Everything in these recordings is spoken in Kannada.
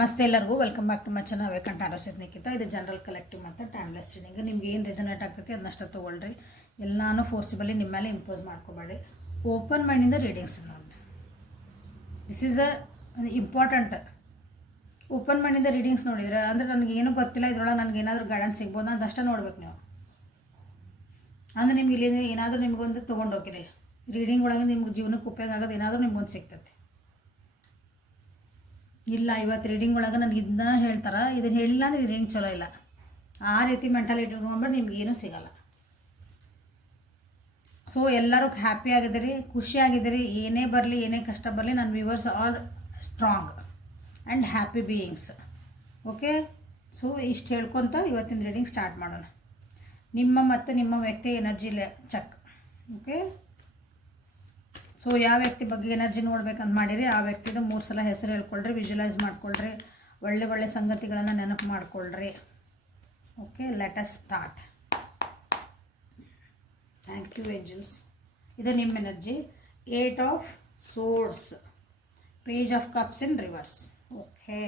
ನಮಸ್ತೆ ಎಲ್ಲರಿಗೂ welcome back to my channel ವೇಕಂಠ ಆರೋಸ್ಯತ್ನಿಕ್ಕಿಂತ ಇದು ಜನರಲ್ ಕಲೆಕ್ಟಿವ್ ಮತ್ತು ಟೈಮ್ಲೆಸ್ ರೀಡಿಂಗ್. ನಿಮ್ಗೆ ಏನು ರೆಸನೇಟ್ ಆಗ್ತೈತಿ ಅದನ್ನಷ್ಟು ತೊಗೊಳ್ರಿ. ಎಲ್ಲಾನು ಫೋರ್ಸಿಬಲಿ ನಿಮ್ಮ ಮೇಲೆ ಇಂಪೋಸ್ ಮಾಡ್ಕೋಬೇಡಿ. ಓಪನ್ ಮೈಂಡಿಂದ ರೀಡಿಂಗ್ಸ್ ನೋಡಿ. This is important. ಓಪನ್ ಮೈಂಡಿಂದ ರೀಡಿಂಗ್ಸ್ ನೋಡಿದ್ರೆ ಅಂದರೆ ನನಗೇನು ಗೊತ್ತಿಲ್ಲ, ಇದ್ರೊಳಗೆ ನನಗೇನಾದರೂ ಗೈಡೆನ್ಸ್ ಸಿಗ್ಬೋದು ಅದಷ್ಟೇ ನೋಡ್ಬೇಕು ನೀವು. ಅಂದರೆ ನಿಮ್ಗೆ ಇಲ್ಲಿ ಏನಾದರೂ ನಿಮ್ಗೊಂದು ತೊಗೊಂಡೋಗಿರಿ ರೀಡಿಂಗ್ ಒಳಗೆ ನಿಮ್ಗೆ ಜೀವನಕ್ಕೆ ಉಪಯೋಗ ಆಗೋದು ಏನಾದರೂ ನಿಮ್ಗೊಂದು ಸಿಗ್ತೈತಿ. ಇಲ್ಲ ಇವತ್ತು ರೀಡಿಂಗ್ ಒಳಗೆ ನನಗೆ ಇದನ್ನ ಹೇಳ್ತಾರೆ, ಇದನ್ನು ಹೇಳಿಲ್ಲ ಅಂದರೆ ಇದು ಹೆಂಗೆ ಚಲೋ ಇಲ್ಲ, ಆ ರೀತಿ ಮೆಂಟಾಲಿಟಿ ನೋಡ್ಬಿಟ್ಟು ನಿಮ್ಗೇನು ಸಿಗಲ್ಲ. ಸೊ ಎಲ್ಲರೂ ಹ್ಯಾಪಿ ಆಗಿದ್ದೀರಿ, ಖುಷಿಯಾಗಿದ್ದೀರಿ. ಏನೇ ಬರಲಿ ಏನೇ ಕಷ್ಟ ಬರಲಿ ನನ್ನ viewers are strong and happy beings. Okay, so ಇಷ್ಟು ಹೇಳ್ಕೊತ ಇವತ್ತಿನ ರೀಡಿಂಗ್ ಸ್ಟಾರ್ಟ್ ಮಾಡೋಣ. ನಿಮ್ಮ ಮತ್ತು ನಿಮ್ಮ ವ್ಯಕ್ತಿ ಎನರ್ಜಿ ಚೆಕ್. ಓಕೆ, ಸೊ ಯಾವ ವ್ಯಕ್ತಿ ಬಗ್ಗೆ ಎನರ್ಜಿ ನೋಡ್ಬೇಕಂತ ಮಾಡಿರಿ ಆ ವ್ಯಕ್ತಿದ 3 ಸಲ ಹೆಸರು ಹೇಳ್ಕೊಳ್ರಿ, ವಿಜುವಲೈಸ್ ಮಾಡ್ಕೊಳ್ರಿ, ಒಳ್ಳೆ ಒಳ್ಳೆ ಸಂಗತಿಗಳನ್ನು ನೆನಪು ಮಾಡ್ಕೊಳ್ರಿ. Okay, let us start. Thank you angels. ಇದು ನಿಮ್ಮ energy. 8 of swords, page of cups in reverse. Okay,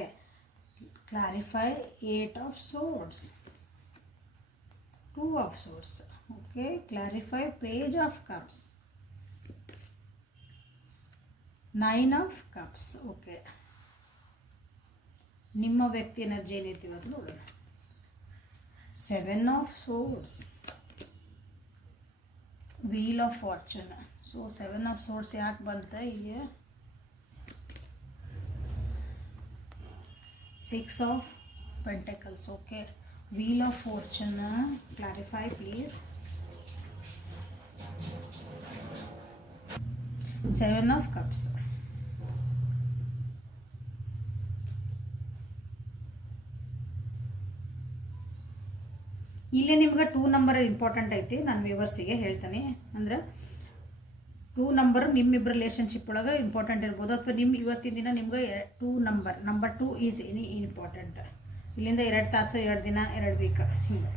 clarify. 8 of swords, 2 of swords. Okay, clarify. Page of cups, 9 of cups. Okay, ನಿಮ್ಮ ವ್ಯಕ್ತಿ ಎನರ್ಜಿ ಏನೈತಿ ಇವತ್ತು ನೋಡೋಣ. 7 of swords, wheel of fortune. So 7 of swords ಯಾಕೆ ಬಂತ ಈಗ? 6 of pentacles. Okay, wheel of fortune. Clarify please. 7 of cups. ಇಲ್ಲೇ ನಿಮ್ಗೆ 2 ನಂಬರ್ ಇಂಪಾರ್ಟೆಂಟ್ ಐತಿ. ನಾನು ವ್ಯೂವರ್ಸಿಗೆ ಹೇಳ್ತೀನಿ. ಅಂದ್ರೆ 2 ನಂಬರ್ ನಿಮ್ಮಿಬ್ಬರ ರಿಲೇಷನ್ಶಿಪ್ ಒಳಗೆ ಇಂಪಾರ್ಟೆಂಟ್ ಇರ್ಬೋದು, ಅಥವಾ ನಿಮ್ಮ ಇವತ್ತಿನ ದಿನ ನಿಮ್ಗೆ 2 ನಂಬರ್ 2 ಈಸ್ ಎನಿ ಇಂಪಾರ್ಟೆಂಟ್. ಇಲ್ಲಿಂದ 2 ತಾಸು, 2 ದಿನ, 2 ವೀಕ್ ಹಿಂಗೆ.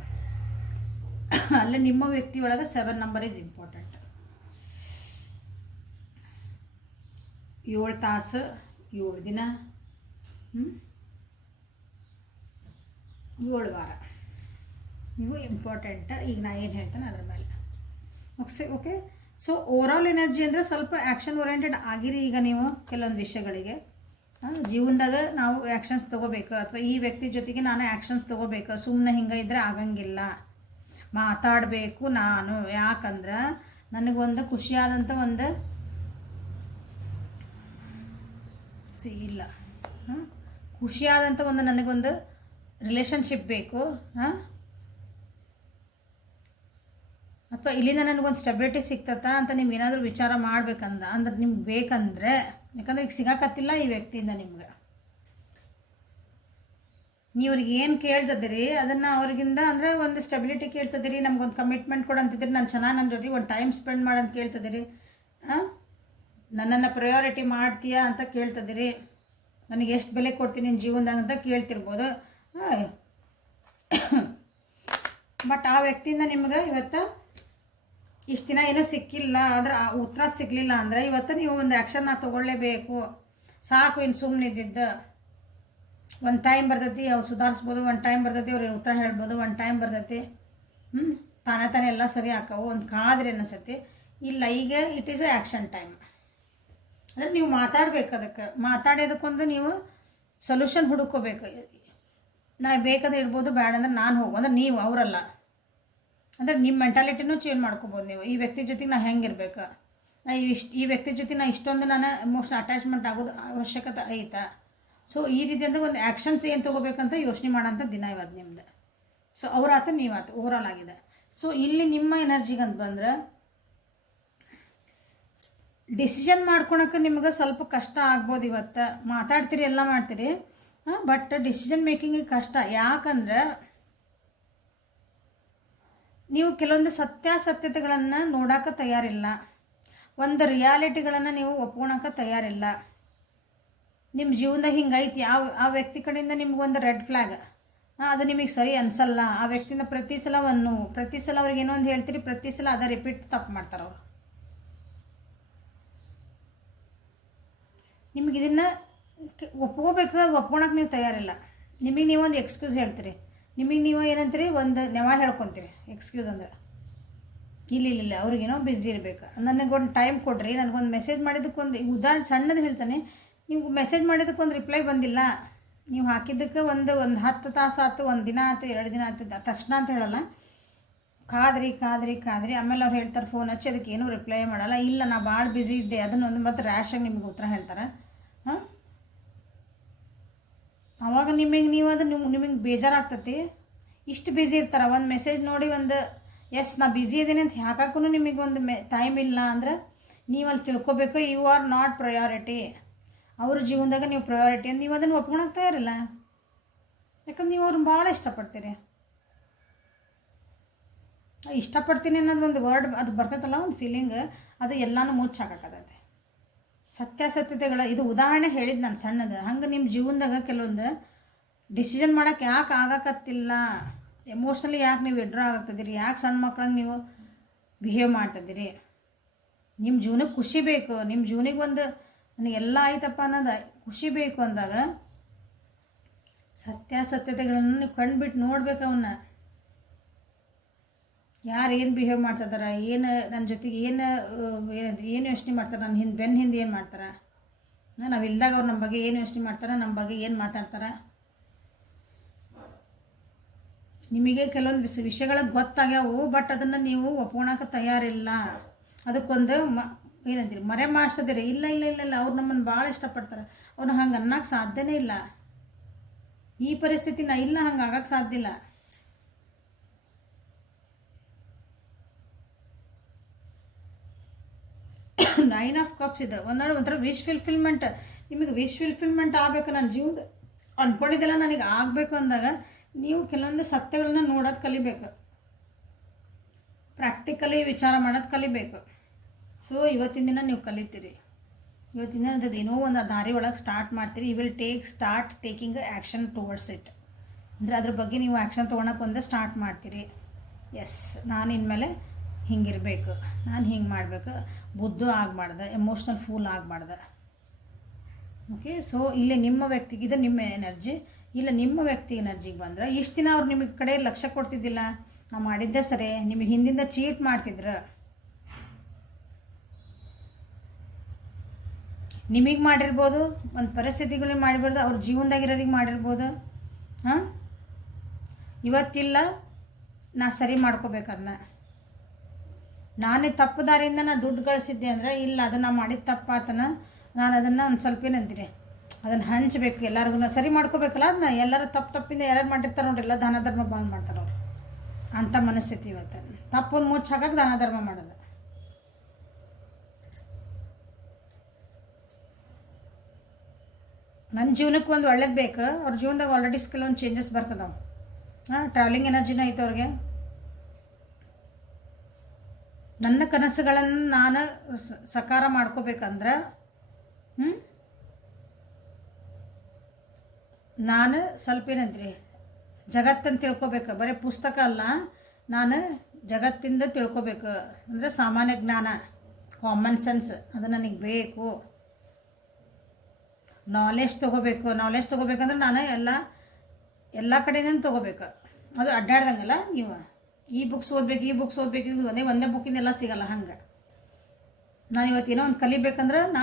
ಅಲ್ಲೇ ನಿಮ್ಮ ವ್ಯಕ್ತಿ ಒಳಗೆ 7 ನಂಬರ್ ಈಸ್ ಇಂಪಾರ್ಟೆಂಟ್. 7 ತಾಸು, 7 ದಿನ, 7 ವಾರ ಇವು ಇಂಪಾರ್ಟೆಂಟ್. ಈಗ ನಾ ಏನು ಹೇಳ್ತೇನೆ ಅದ್ರ ಮೇಲೆ. ಓಕೆ, ಸೊ ಓವರಾಲ್ ಎನರ್ಜಿ ಅಂದರೆ ಸ್ವಲ್ಪ ಆ್ಯಕ್ಷನ್ ಓರಿಯೆಂಟೆಡ್ ಆಗಿರಿ. ಈಗ ನೀವು ಕೆಲವೊಂದು ವಿಷಯಗಳಿಗೆ ಜೀವನದಾಗ ನಾವು ಆ್ಯಕ್ಷನ್ಸ್ ತೊಗೋಬೇಕು, ಅಥವಾ ಈ ವ್ಯಕ್ತಿ ಜೊತೆಗೆ ನಾನು ಆ್ಯಕ್ಷನ್ಸ್ ತೊಗೋಬೇಕು. ಸುಮ್ಮನೆ ಹಿಂಗೆ ಇದ್ದರೆ ಆಗಂಗಿಲ್ಲ, ಮಾತಾಡಬೇಕು ನಾನು. ಯಾಕಂದ್ರೆ ನನಗೊಂದು ಖುಷಿಯಾದಂಥ ಒಂದು ಇಲ್ಲ ಖುಷಿಯಾದಂಥ ಒಂದು ನನಗೊಂದು ರಿಲೇಷನ್ಶಿಪ್ ಬೇಕು, ಅಥವಾ ಇಲ್ಲಿಂದ ನನಗೊಂದು ಸ್ಟೆಬಿಲಿಟಿ ಸಿಗ್ತತಾ ಅಂತ ನಿಮ್ಗೆ ಏನಾದರೂ ವಿಚಾರ ಅಂದ್ರೆ ನಿಮ್ಗೆ ಬೇಕಂದರೆ, ಯಾಕಂದ್ರೆ ಈಗ ಸಿಗಾಕತ್ತಿಲ್ಲ ಈ ವ್ಯಕ್ತಿಯಿಂದ ನಿಮ್ಗೆ. ನೀವ್ರಿಗೆ ಏನು ಕೇಳ್ತದಿರಿ ಅದನ್ನು ಅವ್ರಿಗಿಂದ ಅಂದರೆ ಒಂದು ಸ್ಟೆಬಿಲಿಟಿ ಕೇಳ್ತದಿರಿ, ನಮ್ಗೊಂದು ಕಮಿಟ್ಮೆಂಟ್ ಕೊಡು ಅಂತಿದ್ದೀರಿ, ನಾನು ಚೆನ್ನಾಗಿ ನನ್ನ ಜೊತೆ ಒಂದು ಟೈಮ್ ಸ್ಪೆಂಡ್ ಮಾಡಂತ ಕೇಳ್ತದಿರಿ, ನನ್ನನ್ನು ಪ್ರಯಾರಿಟಿ ಮಾಡ್ತೀಯಾ ಅಂತ ಕೇಳ್ತದಿರಿ, ನನಗೆ ಎಷ್ಟು ಬೆಲೆ ಕೊಡ್ತೀನಿ ನಿನ್ನ ಜೀವನದಾಗ ಅಂತ ಕೇಳ್ತಿರ್ಬೋದು. ಬಟ್ ಆ ವ್ಯಕ್ತಿಯಿಂದ ನಿಮ್ಗೆ ಇವತ್ತು ಇಷ್ಟು ದಿನ ಏನೂ ಸಿಕ್ಕಿಲ್ಲ, ಆದರೆ ಆ ಉತ್ತರ ಸಿಗಲಿಲ್ಲ ಅಂದರೆ ಇವತ್ತು ನೀವು ಒಂದು ಆ್ಯಕ್ಷನ್ನ ತೊಗೊಳ್ಳೇಬೇಕು. ಸಾಕು ಇನ್ನು ಸುಮ್ಮನೆ ಇದ್ದಿದ್ದು. ಒಂದು ಟೈಮ್ ಬರ್ತೈತಿ ಅವ್ರು ಸುಧಾರಿಸ್ಬೋದು, ಒಂದು ಟೈಮ್ ಬರ್ತೈತಿ ಅವ್ರಿಗೆ ಉತ್ತರ ಹೇಳ್ಬೋದು, ಒಂದು ಟೈಮ್ ಬರ್ತೈತಿ ತಾನೇ ಎಲ್ಲ ಸರಿ ಹಾಕವು, ಒಂದು ಕಾದ್ರೆ ಅನಿಸತಿ. ಇಲ್ಲ, ಈಗ it is A action time. ಅಂದರೆ ನೀವು ಮಾತಾಡಬೇಕು. ಅದಕ್ಕೆ ಮಾತಾಡೋದಕ್ಕೊಂದು ನೀವು ಸೊಲ್ಯೂಷನ್ ಹುಡುಕೋಬೇಕು. ನಾ ಬೇಕಾದ್ರೆ ಇರ್ಬೋದು, ಬೇಡ ಅಂದ್ರೆ ನಾನು ಹೋಗು ಅಂದ್ರೆ ನೀವು, ಅವರಲ್ಲ. ಅಂದರೆ ನಿಮ್ಮ ಮೆಂಟಾಲಿಟಿನೂ ಚೇಂಜ್ ಮಾಡ್ಕೊಬೋದು ನೀವು. ಈ ವ್ಯಕ್ತಿ ಜೊತೆಗೆ ನಾ ಹೆಂಗಿರ್ಬೇಕು, ನಾ ಈ ವ್ಯಕ್ತಿ ಜೊತೆ ನಾ ಇಷ್ಟೊಂದು ನಾನು ಎಮೋಷನಲ್ ಅಟ್ಯಾಚ್ಮೆಂಟ್ ಆಗೋದು ಅವಶ್ಯಕತೆ ಐತಾ. ಸೊ ಈ ರೀತಿಯಿಂದ ಒಂದು ಆ್ಯಕ್ಷನ್ಸ್ ಏನು ತೊಗೋಬೇಕಂತ ಯೋಚನೆ ಮಾಡೋಂಥ ದಿನ ಇವತ್ತು ನಿಮ್ದು. ಸೊ ಅವರಾತು ನೀವಾತು ಓವರಾಲ್ ಆಗಿದೆ. ಸೊ ಇಲ್ಲಿ ನಿಮ್ಮ ಎನರ್ಜಿಗೆ ಅಂತ ಬಂದ್ರೆ ಡಿಸಿಷನ್ ಮಾಡ್ಕೊಳಕ್ಕೆ ನಿಮ್ಗೆ ಸ್ವಲ್ಪ ಕಷ್ಟ ಆಗ್ಬೋದು. ಇವತ್ತು ಮಾತಾಡ್ತೀರಿ, ಎಲ್ಲ ಮಾಡ್ತೀರಿ, ಬಟ್ ಡಿಸಿಷನ್ ಮೇಕಿಂಗಿಗೆ ಕಷ್ಟ. ಯಾಕಂದ್ರೆ ನೀವು ಕೆಲವೊಂದು ಸತ್ಯಾಸತ್ಯತೆಗಳನ್ನು ನೋಡೋಕೆ ತಯಾರಿಲ್ಲ, ಒಂದು ರಿಯಾಲಿಟಿಗಳನ್ನು ನೀವು ಒಪ್ಕೊಳಕ್ಕೆ ತಯಾರಿಲ್ಲ. ನಿಮ್ಮ ಜೀವನದಾಗ ಹಿಂಗೈತಿ, ಆ ವ್ಯಕ್ತಿ ಕಡೆಯಿಂದ ನಿಮ್ಗೊಂದು ರೆಡ್ ಫ್ಲ್ಯಾಗ್, ಅದು ನಿಮಗೆ ಸರಿ ಅನಿಸಲ್ಲ. ಆ ವ್ಯಕ್ತಿಯಿಂದ ಪ್ರತಿ ಸಲ ಅವ್ರಿಗೆ ಏನೋ ಒಂದು ಹೇಳ್ತೀರಿ, ಪ್ರತಿ ಸಲ ಅದೇ ರಿಪೀಟ್ ತಪ್ಪು ಮಾಡ್ತಾರೆ ಅವರು. ನಿಮ್ಗೆ ಇದನ್ನು ಒಪ್ಕೋಬೇಕು, ಅದು ಒಪ್ಕೊಳಕ್ಕೆ ನೀವು ತಯಾರಿಲ್ಲ. ನಿಮಗೆ ನೀವೊಂದು ಎಕ್ಸ್ಕ್ಯೂಸ್ ಹೇಳ್ತೀರಿ, ನಿಮಗೆ ನೀವು ಏನಂತೀರಿ, ಒಂದು ನೆವ ಹೇಳ್ಕೊತೀರಿ ಎಕ್ಸ್ಕ್ಯೂಸ್ ಅಂದ್ರೆ. ಇಲ್ಲ ಅವ್ರಿಗೇನೋ ಬ್ಯುಸಿ ಇರಬೇಕು, ನನಗೊಂದು ಟೈಮ್ ಕೊಡ್ರಿ, ನನಗೊಂದು ಮೆಸೇಜ್ ಮಾಡಿದ್ದಕ್ಕೊಂದು ಉದಾಹರಣೆ ಸಣ್ಣದು ಹೇಳ್ತಾನೆ, ನೀವು ಮೆಸೇಜ್ ಮಾಡಿದ್ದಕ್ಕೊಂದು ರಿಪ್ಲೈ ಬಂದಿಲ್ಲ, ನೀವು ಹಾಕಿದ್ದಕ್ಕೆ ಒಂದು 10 ತಾಸು ಆಯ್ತು, 1 ದಿನ ಆಯ್ತು, 2 ದಿನ ಆಯ್ತು, ತಕ್ಷಣ ಅಂತ ಹೇಳಲ್ಲ, ಕಾದ್ರಿ ಆಮೇಲೆ ಅವ್ರು ಹೇಳ್ತಾರೆ ಫೋನ್ ಹಚ್ಚಿ, ಅದಕ್ಕೆ ಏನೂ ರಿಪ್ಲೈ ಮಾಡಲ್ಲ, ಇಲ್ಲ ನಾ ಭಾಳ ಬ್ಯುಸಿ ಇದ್ದೆ, ಅದನ್ನೊಂದು ಮತ್ತು ರ್ಯಾಶಾಗಿ ನಿಮ್ಗೆ ಉತ್ತರ ಹೇಳ್ತಾರೆ. ಹಾಂ, ಆವಾಗ ನೀವು ಅದು ನಿಮಗೆ ಬೇಜಾರಾಗ್ತತಿ. ಇಷ್ಟು ಬ್ಯುಸಿ ಇರ್ತಾರೆ, ಒಂದು ಮೆಸೇಜ್ ನೋಡಿ ಒಂದು ಎಸ್ ನಾ ಬ್ಯುಸಿ ಇದ್ದೀನಿ ಅಂತ ಹಾಕಕ್ಕೂ ನಿಮಗೆ ಒಂದು ಟೈಮ್ ಇಲ್ಲ ಅಂದ್ರೆ ನೀವು ಅಲ್ಲಿ ತಿಳ್ಕೊಬೇಕು, ಯು ಆರ್ ನಾಟ್ ಪ್ರಯಾರಿಟಿ. ಅವ್ರ ಜೀವನದಾಗ ನೀವು ಪ್ರಯಾರಿಟಿ ಅಂತ ನೀವು ಅದನ್ನು ಒಪ್ಕೊಳಕ್ತಾ ಇರಲ್ಲ, ಯಾಕಂದ್ರೆ ನೀವು ಅವ್ರನ್ನ ಭಾಳ ಇಷ್ಟಪಡ್ತೀರಿ. ಇಷ್ಟಪಡ್ತೀನಿ ಅನ್ನೋದು ಒಂದು ವರ್ಡ್ ಅದು ಬರ್ತೈತಲ್ಲ, ಒಂದು ಫೀಲಿಂಗ್, ಅದು ಎಲ್ಲನೂ ಮುಚ್ಚಾಕತ್ತೈತೆ. ಸತ್ಯಾಸತ್ಯತೆಗಳ ಇದು ಉದಾಹರಣೆ ಹೇಳಿದ್ದು ನಾನು ಸಣ್ಣದು. ಹಂಗೆ ನಿಮ್ಮ ಜೀವನದಾಗ ಕೆಲವೊಂದು ಡಿಸಿಷನ್ ಮಾಡೋಕ್ಕೆ ಯಾಕೆ ಆಗಕತ್ತಿಲ್ಲ, ಎಮೋಷ್ನಲಿ ಯಾಕೆ ನೀವು ವಿಡ್ರಾ ಆಗತ್ತಿದ್ದೀರಿ, ಯಾಕೆ ಸಣ್ಣ ಮಕ್ಳಂಗೆ ನೀವು ಬಿಹೇವ್ ಮಾಡ್ತಿದ್ದೀರಿ. ನಿಮ್ಮ ಜೀವನಕ್ಕೆ ಖುಷಿ ಬೇಕು, ನಿಮ್ಮ ಜೀವನಿಗೆ ಒಂದು ನನಗೆಲ್ಲ ಆಯ್ತಪ್ಪ ಅನ್ನೋದು ಖುಷಿ ಬೇಕು ಅಂದಾಗ ಸತ್ಯಾಸತ್ಯತೆಗಳನ್ನು ನೀವು ಕಂಡುಬಿಟ್ಟು ನೋಡ್ಬೇಕು. ಅವನ್ನ ಯಾರು ಏನು ಬಿಹೇವ್ ಮಾಡ್ತಿದಾರೆ, ಏನು ನನ್ನ ಜೊತೆಗೆ ಏನು ಯೋಚನೆ ಮಾಡ್ತಾರೆ, ನನ್ನ ಬೆನ್ನ ಹಿಂದೆ ಏನು ಮಾಡ್ತಾರೆ, ನಾವು ಇಲ್ದಾಗ ಅವ್ರು ನಮ್ಮ ಬಗ್ಗೆ ಏನು ಯೋಚನೆ ಮಾಡ್ತಾರೆ, ನಮ್ಮ ಬಗ್ಗೆ ಏನು ಮಾತಾಡ್ತಾರೆ. ನಿಮಗೆ ಕೆಲವೊಂದು ವಿಷಯಗಳಿಗೆ ಗೊತ್ತಾಗ್ಯಾವು, ಬಟ್ ಅದನ್ನು ನೀವು ಒಪ್ಕೊಳಕ್ಕೆ ತಯಾರಿಲ್ಲ. ಅದಕ್ಕೊಂದು ಏನಂತೀರಿ, ಮರೆ ಮಾಡಿಸದಿರಿ. ಇಲ್ಲ ಅವ್ರು ನಮ್ಮನ್ನು ಭಾಳ ಇಷ್ಟಪಡ್ತಾರೆ, ಅವ್ರನ್ನ ಹಂಗೆ ಅನ್ನೋಕ್ಕೆ ಸಾಧ್ಯನೇ ಇಲ್ಲ. ಈ ಪರಿಸ್ಥಿತಿನ ಇಲ್ಲ, ಹಂಗೆ ಆಗಕ್ಕೆ ಸಾಧ್ಯ ಇಲ್ಲ. ನೈನ್ ಆಫ್ ಕಪ್ಸ್ ಇದೆ, ಒಂಥರ ವಿಶ್ ಫುಲ್ಫಿಲ್ಮೆಂಟ್. ನಿಮಗೆ ವಿಶ್ ಫುಲ್ಫಿಲ್ಮೆಂಟ್ ಆಗಬೇಕು, ನನ್ನ ಜೀವನದ ಅಂದ್ಕೊಂಡಿದ್ದೆಲ್ಲ ನನಗೆ ಆಗಬೇಕು ಅಂದಾಗ ನೀವು ಕೆಲವೊಂದು ಸತ್ಯಗಳನ್ನ ನೋಡೋದು ಕಲಿಬೇಕು, ಪ್ರಾಕ್ಟಿಕಲಿ ವಿಚಾರ ಮಾಡೋದು ಕಲಿಬೇಕು. ಸೊ ಇವತ್ತಿನ ದಿನ ನೀವು ಕಲಿತೀರಿ, ಇವತ್ತಿನ ದಿನ ಅದು ಏನೋ ಒಂದು ದಾರಿ ಒಳಗೆ ಸ್ಟಾರ್ಟ್ ಮಾಡ್ತೀರಿ. You will start taking action towards it. ಅಂದರೆ ಅದ್ರ ಬಗ್ಗೆ ನೀವು ಆ್ಯಕ್ಷನ್ ತೊಗೊಳಕ್ಕೆ ಒಂದು ಸ್ಟಾರ್ಟ್ ಮಾಡ್ತೀರಿ. ಎಸ್, ನಾನು ಇನ್ಮೇಲೆ ಹಿಂಗಿರಬೇಕು, ನಾನು ಹಿಂಗೆ ಮಾಡಬೇಕು, ಬುದ್ಧು ಆಗಬಾರ್ದು, ಎಮೋಷ್ನಲ್ ಫೂಲ್ ಆಗಬಾರ್ದು. ಓಕೆ, ಸೊ ಇಲ್ಲಿ ನಿಮ್ಮ ವ್ಯಕ್ತಿಗೆ ಇದು ನಿಮ್ಮ ಎನರ್ಜಿ, ಇಲ್ಲ ನಿಮ್ಮ ವ್ಯಕ್ತಿ ಎನರ್ಜಿಗೆ ಬಂದ್ರೆ ಇಷ್ಟು ದಿನ ಅವ್ರು ನಿಮಗೆ ಕಡೆ ಲಕ್ಷ್ಯ ಕೊಡ್ತಿದ್ದಿಲ್ಲ, ನಾವು ಮಾಡಿದ್ದೆ ಸರಿ, ನಿಮಗೆ ಹಿಂದಿಂದ ಚೀಟ್ ಮಾಡ್ತಿದ್ರು, ನಿಮಗೆ ಮಾಡಿರ್ಬೋದು, ಒಂದು ಪರಿಸ್ಥಿತಿಗಳಿಗೆ ಮಾಡಿರ್ಬೋದು, ಅವ್ರ ಜೀವನದಾಗಿರೋರಿಗೆ ಮಾಡಿರ್ಬೋದು. ಹಾಂ, ಇವತ್ತಿಲ್ಲ, ನಾ ಸರಿ ಮಾಡ್ಕೋಬೇಕು, ಅದನ್ನ ನಾನೇ ತಪ್ಪು ದಾರಿಯಿಂದ ನಾನು ದುಡ್ಡು ಗಳಿಸಿದ್ದೆ ಅಂದರೆ ಇಲ್ಲ, ಅದನ್ನು ಮಾಡಿದ ತಪ್ಪಾತನ, ನಾನು ಅದನ್ನು ಒಂದು ಸ್ವಲ್ಪ ಏನಂತೀರಿ ಅದನ್ನು ಹಂಚಬೇಕು, ಎಲ್ಲರಿಗೂ ಸರಿ ಮಾಡ್ಕೋಬೇಕಲ್ಲ. ಅದನ್ನ ಎಲ್ಲರೂ ತಪ್ಪಿಂದ ಯಾರ್ಯಾರು ಮಾಡಿರ್ತಾರೆ ನೋಡ್ರಿ, ಎಲ್ಲ ದಾನ ಧರ್ಮ ಬಂದ್ ಮಾಡ್ತಾರೆ ಅವ್ರು. ಅಂಥ ಮನಸ್ಥಿತಿ ಇವತ್ತು, ತಪ್ಪನ್ನು ಮುಚ್ಚಾಕಕ್ಕೆ ದಾನ ಧರ್ಮ ಮಾಡೋದು. ನನ್ನ ಜೀವನಕ್ಕೆ ಒಂದು ಒಳ್ಳೇದು ಬೇಕು, ಅವ್ರ ಜೀವನದಾಗ ಆಲ್ರೆಡಿ ಕೆಲವೊಂದು ಚೇಂಜಸ್ ಬರ್ತದವು. ಟ್ರಾವೆಲಿಂಗ್ ಎನರ್ಜಿನ ಐತೆ ಅವ್ರಿಗೆ. ನನ್ನ ಕನಸುಗಳನ್ನು ನಾನು ಸಕಾರ ಮಾಡ್ಕೋಬೇಕಂದ್ರೆ ನಾನು ಸ್ವಲ್ಪ ಏನಂದ್ರಿ ಜಗತ್ತನ್ನು ತಿಳ್ಕೊಬೇಕು, ಬರೀ ಪುಸ್ತಕ ಅಲ್ಲ, ನಾನು ಜಗತ್ತಿಂದ ತಿಳ್ಕೊಬೇಕು. ಅಂದರೆ ಸಾಮಾನ್ಯ ಜ್ಞಾನ, ಕಾಮನ್ ಸೆನ್ಸ್, ಅದು ನನಗೆ ಬೇಕು. ನಾಲೆಜ್ ತೊಗೋಬೇಕಂದ್ರೆ ನಾನು ಎಲ್ಲ ಕಡೆಯಿಂದ ತೊಗೋಬೇಕು. ಅದು ಅಡ್ಡಾಡ್ದಂಗಲ್ಲ, ನೀವು ಈ ಬುಕ್ಸ್ ಓದಬೇಕು ಒಂದೇ ಬುಕ್ಕಿಂದ ಎಲ್ಲ ಸಿಗಲ್ಲ. ಹಂಗೆ ನಾನು ಇವತ್ತು ಏನೋ ಒಂದು ಕಲಿಬೇಕಂದ್ರೆ ನಾ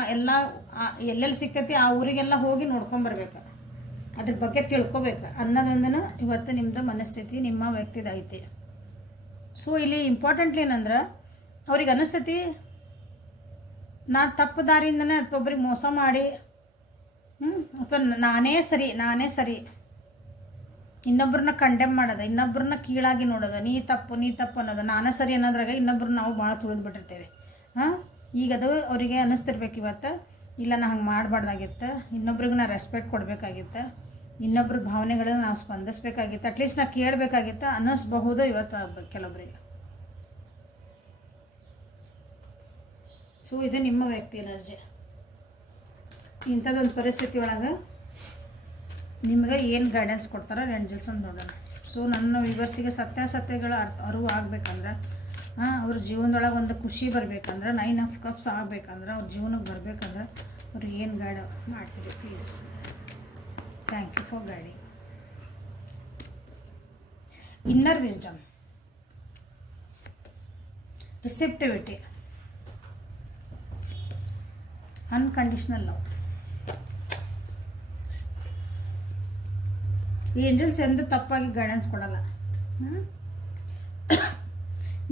ಎಲ್ಲೆಲ್ಲಿ ಸಿಗ್ತೈತಿ ಆ ಊರಿಗೆಲ್ಲ ಹೋಗಿ ನೋಡ್ಕೊಂಬರ್ಬೇಕು, ಅದ್ರ ಬಗ್ಗೆ ತಿಳ್ಕೊಬೇಕು ಅನ್ನೋದೊಂದನ್ನು ಇವತ್ತು ನಿಮ್ಮದು ಮನಸ್ಥಿತಿ, ನಿಮ್ಮ ವ್ಯಕ್ತಿದ ಐತಿ. ಸೊ ಇಲ್ಲಿ ಇಂಪಾರ್ಟೆಂಟ್ಲಿ ಏನಂದ್ರೆ ಅವ್ರಿಗೆ ಅನಿಸ್ತೈತಿ ನಾನು ತಪ್ಪು ದಾರಿಯಿಂದನೇ ಅಥವಾ ಒಬ್ರಿಗೆ ಮೋಸ ಮಾಡಿ ಅಥವಾ ನಾನೇ ಸರಿ ಇನ್ನೊಬ್ಬರನ್ನ ಕಂಡೆಮ್ ಮಾಡೋದು, ಇನ್ನೊಬ್ಬರನ್ನ ಕೀಳಾಗಿ ನೋಡೋದು, ನೀ ತಪ್ಪು ಅನ್ನೋದು, ನಾನೇ ಸರಿ ಅನ್ನೋದ್ರಾಗ ಇನ್ನೊಬ್ಬರನ್ನ ನಾವು ಭಾಳ ತುಳಿದ್ಬಿಟ್ಟಿರ್ತೇವೆ. ಈಗ ಅದು ಅವರಿಗೆ ಅನ್ನಿಸ್ತಿರ್ಬೇಕು ಇವತ್ತು, ಇಲ್ಲ ನಾ ಹಂಗೆ ಮಾಡಬಾರ್ದಾಗಿತ್ತು, ಇನ್ನೊಬ್ರಿಗೆ ನಾ ರೆಸ್ಪೆಕ್ಟ್ ಕೊಡಬೇಕಾಗಿತ್ತು, ಇನ್ನೊಬ್ರ ಭಾವನೆಗಳನ್ನ ನಾವು ಸ್ಪಂದಿಸ್ಬೇಕಾಗಿತ್ತು, ಅಟ್ಲೀಸ್ಟ್ ನಾ ಕೇಳಬೇಕಾಗಿತ್ತು ಅನ್ನಿಸ್ಬಹುದು ಇವತ್ತು ಕೆಲವೊಬ್ಬರಿಗೆ. ಸೊ ಇದು ನಿಮ್ಮ ವ್ಯಕ್ತಿ ಎನರ್ಜಿ. ಇಂಥದ್ದೊಂದು ಪರಿಸ್ಥಿತಿ ಒಳಗೆ ನಿಮಗೆ ಏನು ಗೈಡೆನ್ಸ್ ಕೊಡ್ತಾರೆ ಏಂಜಲ್ಸ್ ಅಂತ ನೋಡೋಣ. ಸೊ ನನ್ನ ವಿವರ್ಸಿಗೆ ಸತ್ಯಾಸತ್ಯಗಳ ಅರಿವು ಆಗಬೇಕಂದ್ರೆ ಅವ್ರ ಜೀವನದೊಳಗೆ ಒಂದು ಖುಷಿ ಬರಬೇಕಂದ್ರೆ 9 ಆಫ್ ಕಪ್ಸ್ ಆಗಬೇಕಂದ್ರೆ ಅವ್ರ ಜೀವನಕ್ಕೆ ಬರಬೇಕಂದ್ರೆ ಅವ್ರಿಗೆ ಏನು ಗೈಡ್ ಮಾಡ್ತೀರಿ please. Thank you for guiding. Inner wisdom, receptivity, unconditional love. Angels ಎಂದು ತಪ್ಪಾಗಿ ಗೈಡೆನ್ಸ್ ಕೊಡಲ್ಲ.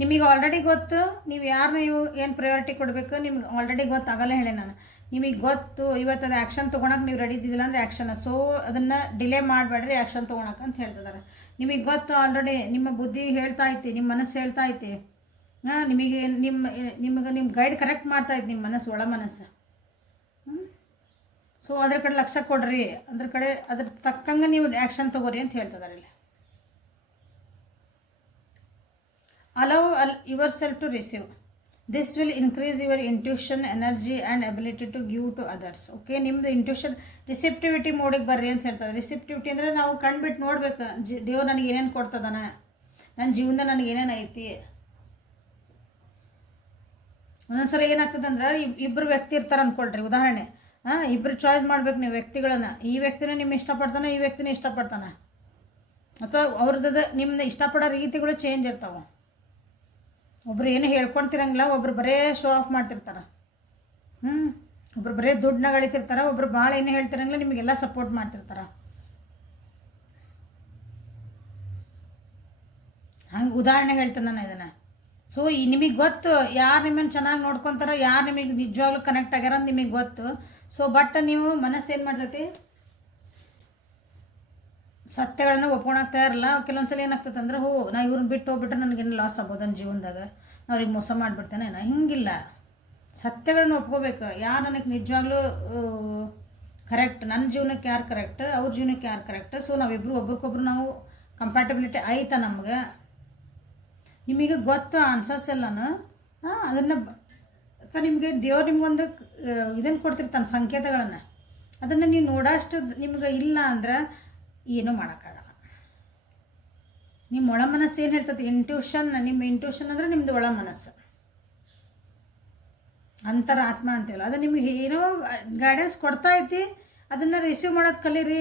ನಿಮಗೆ ಆಲ್ರೆಡಿ ಗೊತ್ತು ನೀವು ಯಾರನ್ನ ಏನು ಪ್ರಯಾರಿಟಿ ಕೊಡಬೇಕು ನಿಮ್ಗೆ ಆಲ್ರೆಡಿ ಗೊತ್ತಾಗಲ್ಲ ಹೇಳಿ ನಾನು. ನಿಮಗೆ ಗೊತ್ತು ಇವತ್ತು ಅದು ಆ್ಯಕ್ಷನ್ ತೊಗೊಳಕ್ಕೆ ನೀವು ರೆಡಿ ಇದ್ದಿಲ್ಲ ಅಂದರೆ ಆ್ಯಕ್ಷನ್, ಸೊ ಅದನ್ನು ಡಿಲೇ ಮಾಡಬೇಡ್ರಿ ಆ್ಯಕ್ಷನ್ ತೊಗೊಳಕ್ಕೆ ಅಂತ ಹೇಳ್ತಿದ್ದಾರೆ. ನಿಮಗೆ ಗೊತ್ತು ಆಲ್ರೆಡಿ, ನಿಮ್ಮ ಬುದ್ಧಿ ಹೇಳ್ತಾ ಐತಿ, ನಿಮ್ಮ ಮನಸ್ಸು ಹೇಳ್ತಾ ಐತಿ, ನಿಮಗೆ ನಿಮ್ಮ ಗೈಡ್ ಕರೆಕ್ಟ್ ಮಾಡ್ತಾ ಐತಿ ನಿಮ್ಮ ಮನಸ್ಸು, ಒಳ ಮನಸ್ಸು. ಸೊ ಅದ್ರ ಕಡೆ ಲಕ್ಷ್ಯ ಕೊಡ್ರಿ, ಅದ್ರ ತಕ್ಕಂಗೆ ನೀವು ಆ್ಯಕ್ಷನ್ ತೊಗೋರಿ ಅಂತ ಹೇಳ್ತಿದ್ದಾರೆ ಇಲ್ಲಿ. Allow yourself to receive. This will increase your intuition, energy and ability to give to others. Okay, ನಿಮ್ಮದು ಇಂಟ್ಯೂಷನ್ ರಿಸೆಪ್ಟಿವಿಟಿ ಮೋಡಿಗೆ ಬರ್ರಿ ಅಂತ ಹೇಳ್ತಾರೆ. ರಿಸೆಪ್ಟಿವಿಟಿ ಅಂದರೆ ನಾವು ಕಣ್ಬಿಟ್ಟು ನೋಡ್ಬೇಕು, ದೇವ್ರು ನನಗೆ ಏನೇನು ಕೊಡ್ತದಾನ, ನನ್ನ ಜೀವನದಲ್ಲಿ ನನಗೆ ಏನೇನು ಐತಿ. ಒಂದೊಂದ್ಸಲ ಏನಾಗ್ತದೆ ಅಂದ್ರೆ ಇಬ್ಬರು ವ್ಯಕ್ತಿ ಇರ್ತಾರೆ ಅಂದ್ಕೊಳ್ರಿ, ಉದಾಹರಣೆ ಇಬ್ಬರು ಚಾಯ್ಸ್ ಮಾಡ್ಬೇಕು ನೀವು ವ್ಯಕ್ತಿಗಳನ್ನ. ಈ ವ್ಯಕ್ತಿನ ನಿಮ್ಮ ಇಷ್ಟಪಡ್ತಾನೆ, ಈ ವ್ಯಕ್ತಿನ ಇಷ್ಟಪಡ್ತಾನೆ, ಅಥವಾ ಅವ್ರದ್ದು ನಿಮ್ಮನ್ನ ಇಷ್ಟಪಡೋ ರೀತಿಗಳು ಚೇಂಜ್ ಇರ್ತಾವೆ. ಒಬ್ರು ಏನು ಹೇಳ್ಕೊತಿರಂಗಿಲ್ಲ, ಒಬ್ರು ಬರೇ ಶೋ ಆಫ್ ಮಾಡ್ತಿರ್ತಾರೆ, ಒಬ್ರು ಬರೇ ದುಡ್ಡನ್ನ ಗಳಿತಿರ್ತಾರೆ, ಒಬ್ರು ಭಾಳ ಏನು ಹೇಳ್ತಿರಂಗಿಲ್ಲ, ನಿಮಗೆಲ್ಲ ಸಪೋರ್ಟ್ ಮಾಡ್ತಿರ್ತಾರೆ. ಹಂಗೆ ಉದಾಹರಣೆ ಹೇಳ್ತೇನೆ ನಾನು ಇದನ್ನು. ಸೊ ನಿಮಗೆ ಗೊತ್ತು ಯಾರು ನಿಮ್ಮನ್ನು ಚೆನ್ನಾಗಿ ನೋಡ್ಕೊತಾರೋ, ಯಾರು ನಿಮಗೆ ನಿಜವಾಗ್ಲೂ ಕನೆಕ್ಟ್ ಆಗ್ಯಾರ ಅಂತ ನಿಮಗೆ ಗೊತ್ತು. ಸೊ ಬಟ್ ನೀವು ಮನಸ್ಸು ಏನು ಮಾಡ್ತೈತಿ, ಸತ್ಯಗಳನ್ನ ಒಪ್ಕೊಳಕ್ಕೆ ತಯಾರಿಲ್ಲ. ಕೆಲವೊಂದ್ಸಲ ಏನಾಗ್ತದೆ ಅಂದ್ರೆ ನಾ ಇವ್ರನ್ನ ಬಿಟ್ಟು ಹೋಗ್ಬಿಟ್ರೆ ನನಗೇನು ಲಾಸ್ ಆಗ್ಬೋದು ನನ್ನ ಜೀವನದಾಗ, ಅವ್ರಿಗೆ ಮೋಸ ಮಾಡಿಬಿಡ್ತೇನೆ. ಹಿಂಗಿಲ್ಲ, ಸತ್ಯಗಳನ್ನ ಒಪ್ಕೋಬೇಕು. ಯಾರು ನನಗೆ ನಿಜವಾಗ್ಲೂ ಕರೆಕ್ಟ್, ನನ್ನ ಜೀವನಕ್ಕೆ ಯಾರು ಕರೆಕ್ಟ್, ಅವ್ರ ಜೀವನಕ್ಕೆ ಯಾರು ಕರೆಕ್ಟ್. ಸೊ ನಾವಿಬ್ಬರು ಒಬ್ರಿಗೊಬ್ರು ನಾವು ಕಂಪ್ಯಾಟಬಿಲಿಟಿ ಆಯ್ತಾ ನಮ್ಗೆ. ನಿಮಗೆ ಗೊತ್ತು ಆನ್ಸರ್ಸ್ ಎಲ್ಲನೂ, ಅದನ್ನು ಅಥವಾ ನಿಮಗೆ ದೇವ್ರು ನಿಮ್ಗೊಂದು ಇದನ್ನು ಕೊಡ್ತಿರ್ತಾನೆ ಸಂಕೇತಗಳನ್ನು, ಅದನ್ನು ನೀವು ನೋಡೋಷ್ಟು ನಿಮ್ಗೆ ಇಲ್ಲ ಅಂದ್ರೆ ಏನೂ ಮಾಡೋಕ್ಕಾಗಲ್ಲ. ನಿಮ್ಮ ಒಳ ಮನಸ್ಸು ಏನು ಹೇಳ್ತದೆ, ಇಂಟ್ಯೂಷನ್. ನಿಮ್ಮ ಇಂಟ್ಯೂಷನ್ ಅಂದರೆ ನಿಮ್ಮದು ಒಳ ಮನಸ್ಸು, ಅಂತರ ಆತ್ಮ ಅಂತೀವಲ್ಲ, ಅದು ನಿಮಗೆ ಏನೋ ಗೈಡೆನ್ಸ್ ಕೊಡ್ತಾ ಐತಿ. ಅದನ್ನು ರಿಸೀವ್ ಮಾಡೋದು ಕಲೀರಿ.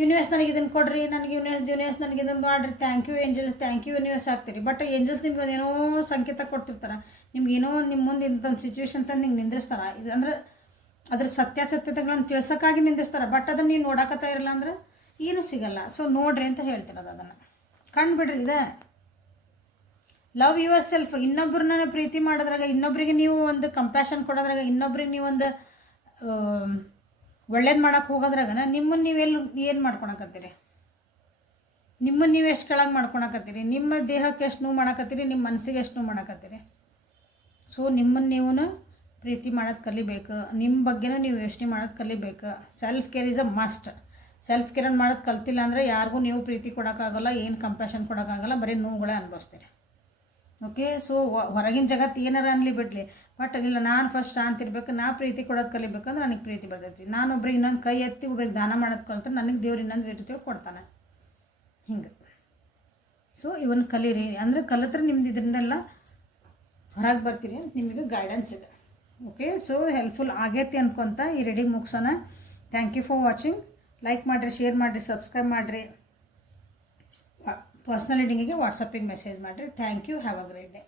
ಯೂನಿವರ್ಸ್ ನನಗೆ ಇದನ್ನು ಕೊಡ್ರಿ, ನನಗೆ ಯೂನಿವರ್ಸ್ ನನಗೆ ಇದನ್ನು ಮಾಡಿರಿ, thank you angels, thank you universe ಆಗ್ತೀರಿ. ಬಟ್ ಏಂಜಲ್ಸ್ ನಿಮ್ಗೆ ಅದೇನೋ ಸಂಕೇತ ಕೊಡ್ತಿರ್ತಾರೆ, ನಿಮ್ಗೇನೋ ನಿಮ್ಮ ಮುಂದೆ ಇಂಥೊಂದು ಸಿಚುವೇಶನ್ ತಂದು ನಿಮ್ಗೆ ನಿಂದಿರ್ತಾರೆ. ಇದು ಅಂದ್ರೆ ಅದ್ರ ಸತ್ಯಾಸತ್ಯತೆಗಳನ್ನು ತಿಳ್ಸೋಕ್ಕಾಗಿ ನಿಂದಿರ್ತಾರೆ. ಬಟ್ ಅದನ್ನು ನೀವು ನೋಡಕತ್ತಾ ಇರಲ್ಲ ಅಂದ್ರೆ ಏನೂ ಸಿಗಲ್ಲ. ಸೊ ನೋಡ್ರಿ ಅಂತ ಹೇಳ್ತಿರೋದು, ಅದನ್ನು ಕಂಡುಬಿಡ್ರಿ. ಇದೆ ಲವ್ ಯುವರ್ ಸೆಲ್ಫ್. ಇನ್ನೊಬ್ಬರನ್ನ ಪ್ರೀತಿ ಮಾಡೋದ್ರಾಗ, ಇನ್ನೊಬ್ರಿಗೆ ನೀವು ಒಂದು ಕಂಪ್ಯಾಷನ್ ಕೊಡೋದ್ರಾಗ, ಇನ್ನೊಬ್ರಿಗೆ ನೀವು ಒಂದು ಒಳ್ಳೇದು ಮಾಡೋಕೆ ಹೋಗೋದ್ರಾಗ ನಿಮ್ಮನ್ನು ನೀವೆಲ್ಲಿ ಏನು ಮಾಡ್ಕೊಳಕತ್ತೀರಿ, ನಿಮ್ಮನ್ನು ನೀವು ಎಷ್ಟು ಕೆಳಗೆ ಮಾಡ್ಕೊಳಕತ್ತೀರಿ, ನಿಮ್ಮ ದೇಹಕ್ಕೆ ಎಷ್ಟು ನೋವು ಮಾಡಕತ್ತೀರಿ, ನಿಮ್ಮ ಮನಸ್ಸಿಗೆ ಎಷ್ಟು ನೋವು ಮಾಡಕತ್ತೀರಿ. ಸೊ ನಿಮ್ಮನ್ನು ನೀವು ಪ್ರೀತಿ ಮಾಡೋದು ಕಲಿಬೇಕು, ನಿಮ್ಮ ಬಗ್ಗೆನೂ ನೀವು ಯೋಚನೆ ಮಾಡೋದು ಕಲಿಬೇಕು. Self care is a must. Self ಕೇರನ್ನು ಮಾಡೋದು ಕಲ್ತಿಲ್ಲ ಅಂದರೆ ಯಾರಿಗೂ ನೀವು ಪ್ರೀತಿ ಕೊಡೋಕ್ಕಾಗಲ್ಲ, ಏನು ಕಂಪ್ಯಾಷನ್ ಕೊಡೋಕ್ಕಾಗಲ್ಲ, ಬರೀ ನೋವುಗಳೇ ಅನುಭವಿಸ್ತೀರಿ. ಓಕೆ, ಸೊ ಹೊರಗಿನ ಜಗತ್ತು ಏನಾರ ಅನ್ಲಿ ಬಿಡಲಿ, ಬಟ್ ಇಲ್ಲ ನಾನು ಫಸ್ಟ್ ಅಂತಿರ್ಬೇಕು, ನಾ ಪ್ರೀತಿ ಕೊಡೋದು ಕಲಿಬೇಕಂದ್ರೆ ನನಗೆ ಪ್ರೀತಿ ಬರ್ತೈತಿ. ನಾನು ಒಬ್ರಿಗೆ ಇನ್ನೊಂದು ಕೈ ಎತ್ತಿ ಒಬ್ರಿಗೆ ದಾನ ಮಾಡೋದು ಕಲ್ತ್ರೆ ನನಗೆ ದೇವ್ರು ಇನ್ನೊಂದು ರೀತಿ ಕೊಡ್ತಾನೆ. ಹಿಂಗೆ ಸೊ ಇವನ್ನ ಕಲೀರಿ. ಅಂದರೆ ಕಲಿತ್ರೆ ನಿಮ್ದು ಇದರಿಂದೆಲ್ಲ ಹೊರಗೆ ಬರ್ತೀರಿ ಅಂತ ನಿಮಗೆ ಗೈಡೆನ್ಸ್ ಇದೆ. ಓಕೆ, ಸೊ ಹೆಲ್ಪ್ಫುಲ್ ಆಗೈತಿ ಅನ್ಕೊತ ಈ ರೆಡಿ ಮುಗಿಸೋಣ. Thank you for watching. Like ಮಾಡಿರಿ, ಶೇರ್ ಮಾಡಿರಿ, ಸಬ್ಸ್ಕ್ರೈಬ್ ಮಾಡಿರಿ. ಪರ್ಸ್ನಲ್ ರೀಡಿಂಗಿಗೆ ವಾಟ್ಸಪ್ಪಿಗೆ ಮೆಸೇಜ್ ಮಾಡಿರಿ. Thank you. Have a great day.